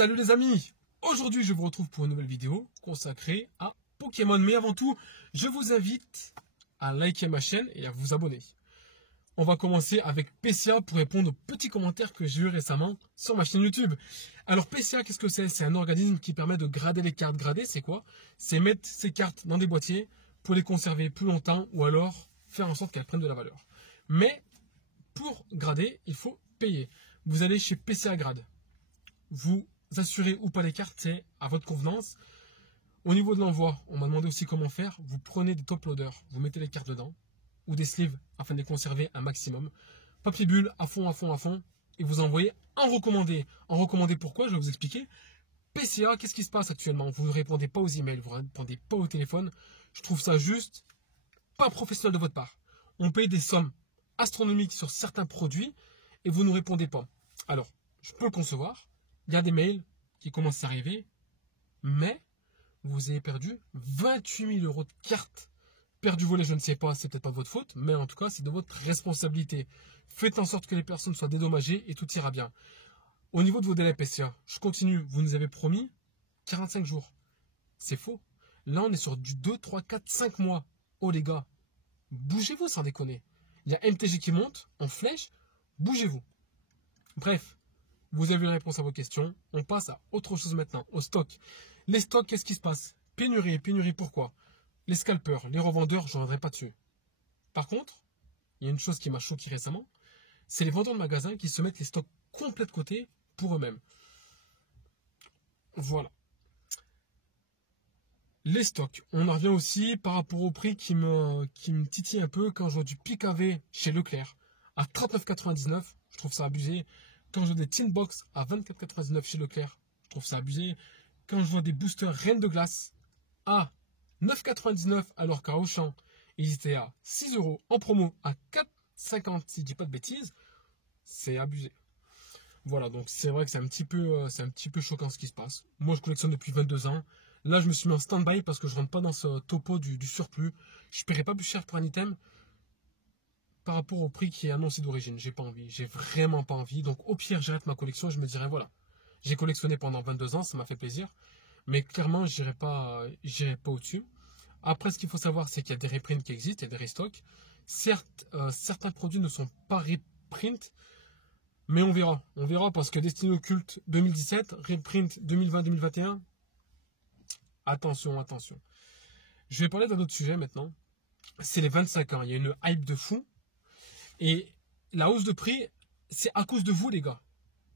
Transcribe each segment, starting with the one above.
Salut les amis! Aujourd'hui je vous retrouve pour une nouvelle vidéo consacrée à Pokémon. Mais avant tout, je vous invite à liker ma chaîne et à vous abonner. On va commencer avec PCA pour répondre aux petits commentaires que j'ai eu récemment sur ma chaîne YouTube. Alors PCA, qu'est-ce que c'est? C'est un organisme qui permet de grader les cartes. Grader, c'est quoi? C'est mettre ces cartes dans des boîtiers pour les conserver plus longtemps ou alors faire en sorte qu'elles prennent de la valeur. Mais pour grader, il faut payer. Vous allez chez PCA Grade. Vous assurez ou pas les cartes, c'est à votre convenance. Au niveau de l'envoi, on m'a demandé aussi comment faire. Vous prenez des top loaders, vous mettez les cartes dedans, ou des sleeves afin de les conserver un maximum. Papier bulle à fond, et vous envoyez en recommandé. En recommandé pourquoi? Je vais vous expliquer. PCA, qu'est-ce qui se passe actuellement? Vous ne répondez pas aux emails, vous ne répondez pas au téléphone. Je trouve ça juste pas professionnel de votre part. On paye des sommes astronomiques sur certains produits et vous ne répondez pas. Alors, je peux le concevoir. Il y a des mails qui commencent à arriver, mais vous avez perdu 28 000 € de cartes. Perdu volé, je ne sais pas, c'est peut-être pas de votre faute, mais en tout cas, c'est de votre responsabilité. Faites en sorte que les personnes soient dédommagées et tout ira bien. Au niveau de vos délais PCA, je continue, vous nous avez promis 45 jours. C'est faux. Là, on est sur du 2, 3, 4, 5 mois. Oh les gars, bougez-vous sans déconner. Il y a MTG qui monte en flèche, bougez-vous. Bref. Vous avez la réponse à vos questions. On passe à autre chose maintenant, au stock. Les stocks, qu'est-ce qui se passe? Pénurie pourquoi? Les scalpers, les revendeurs, je ne reviendrai pas dessus. Par contre, il y a une chose qui m'a choqué récemment, c'est les vendeurs de magasins qui se mettent les stocks complets de côté pour eux-mêmes. Voilà. Les stocks, on en revient aussi par rapport au prix qui me titille un peu quand je vois du PKV chez Leclerc à 39,99, je trouve ça abusé. Quand je vois des Tin Box à 24,99 chez Leclerc, je trouve ça abusé. Quand je vois des boosters Reine de Glace à 9,99 alors qu'à Auchan, ils étaient à 6 € en promo à 4,50 si je dis pas de bêtises, c'est abusé. Voilà, donc c'est vrai que c'est un petit peu choquant ce qui se passe. Moi, je collectionne depuis 22 ans. Là, je me suis mis en stand-by parce que je rentre pas dans ce topo du surplus. Je paierai pas plus cher pour un item par rapport au prix qui est annoncé d'origine. J'ai pas envie, j'ai vraiment pas envie. Donc au pire, j'arrête ma collection et je me dirais voilà, j'ai collectionné pendant 22 ans, ça m'a fait plaisir. Mais clairement, j'irai pas au-dessus. Après, ce qu'il faut savoir, c'est qu'il y a des reprints qui existent, il y a des restocks. Certes, certains produits ne sont pas reprint, mais on verra. On verra parce que Destiny Occulte 2017, reprint 2020-2021, attention. Je vais parler d'un autre sujet maintenant. C'est les 25 ans. Il y a une hype de fou. Et la hausse de prix, c'est à cause de vous, les gars.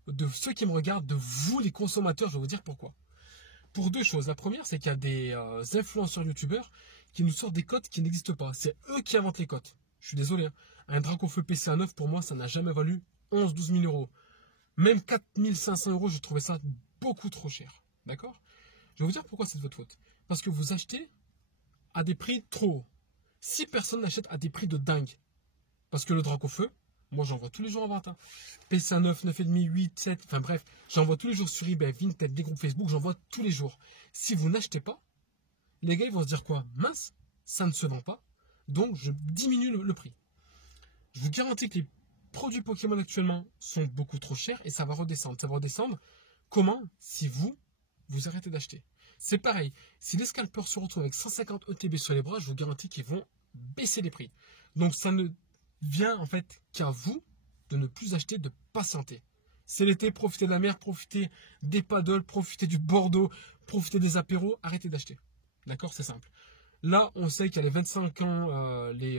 De ceux qui me regardent, de vous, les consommateurs. Je vais vous dire pourquoi. Pour deux choses. La première, c'est qu'il y a des influenceurs youtubeurs qui nous sortent des cotes qui n'existent pas. C'est eux qui inventent les cotes. Je suis désolé. Un Dracofeu PCA 9, pour moi, ça n'a jamais valu 11-12 000 €. Même 4 500 €, je trouvais ça beaucoup trop cher. D'accord? Je vais vous dire pourquoi c'est de votre faute. Parce que vous achetez à des prix trop hauts. Si personne n'achète à des prix de dingue, parce que le Dracofeu, moi j'en vois tous les jours en vente. PCA 9, 9,5, 8, 7, enfin bref, j'en vois tous les jours sur eBay, Vinted, des groupes Facebook, j'en vois tous les jours. Si vous n'achetez pas, les gars ils vont se dire quoi? Mince, ça ne se vend pas, donc je diminue le prix. Je vous garantis que les produits Pokémon actuellement sont beaucoup trop chers et ça va redescendre. Ça va redescendre. Comment? Si vous arrêtez d'acheter. C'est pareil, si les scalpers se retrouvent avec 150 ETB sur les bras, je vous garantis qu'ils vont baisser les prix. Donc ça ne vient en fait qu'à vous de ne plus acheter, de patienter. C'est l'été, profitez de la mer, profitez des paddles, profitez du Bordeaux, profitez des apéros, arrêtez d'acheter. D'accord? C'est simple. Là, on sait qu'il y a les 25 ans, les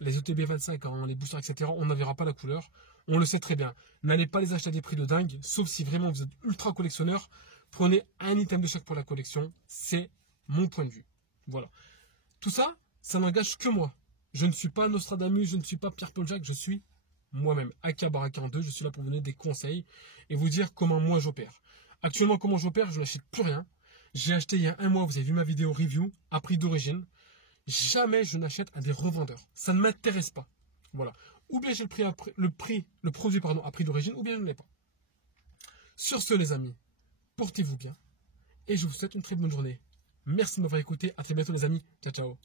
ETB 25 ans, les boosters, etc. On n'en verra pas la couleur. On le sait très bien. N'allez pas les acheter à des prix de dingue, sauf si vraiment vous êtes ultra collectionneur. Prenez un item de chaque pour la collection. C'est mon point de vue. Voilà. Tout ça, ça n'engage que moi. Je ne suis pas Nostradamus, je ne suis pas Pierre-Paul Jacques, je suis moi-même. AK-42, je suis là pour vous donner des conseils et vous dire comment moi j'opère. Actuellement, comment j'opère, je n'achète plus rien. J'ai acheté il y a un mois, vous avez vu ma vidéo review, à prix d'origine. Jamais je n'achète à des revendeurs. Ça ne m'intéresse pas. Voilà. Ou bien j'ai le produit à prix d'origine, ou bien je ne l'ai pas. Sur ce, les amis, portez-vous bien et je vous souhaite une très bonne journée. Merci de m'avoir écouté. À très bientôt, les amis. Ciao, ciao.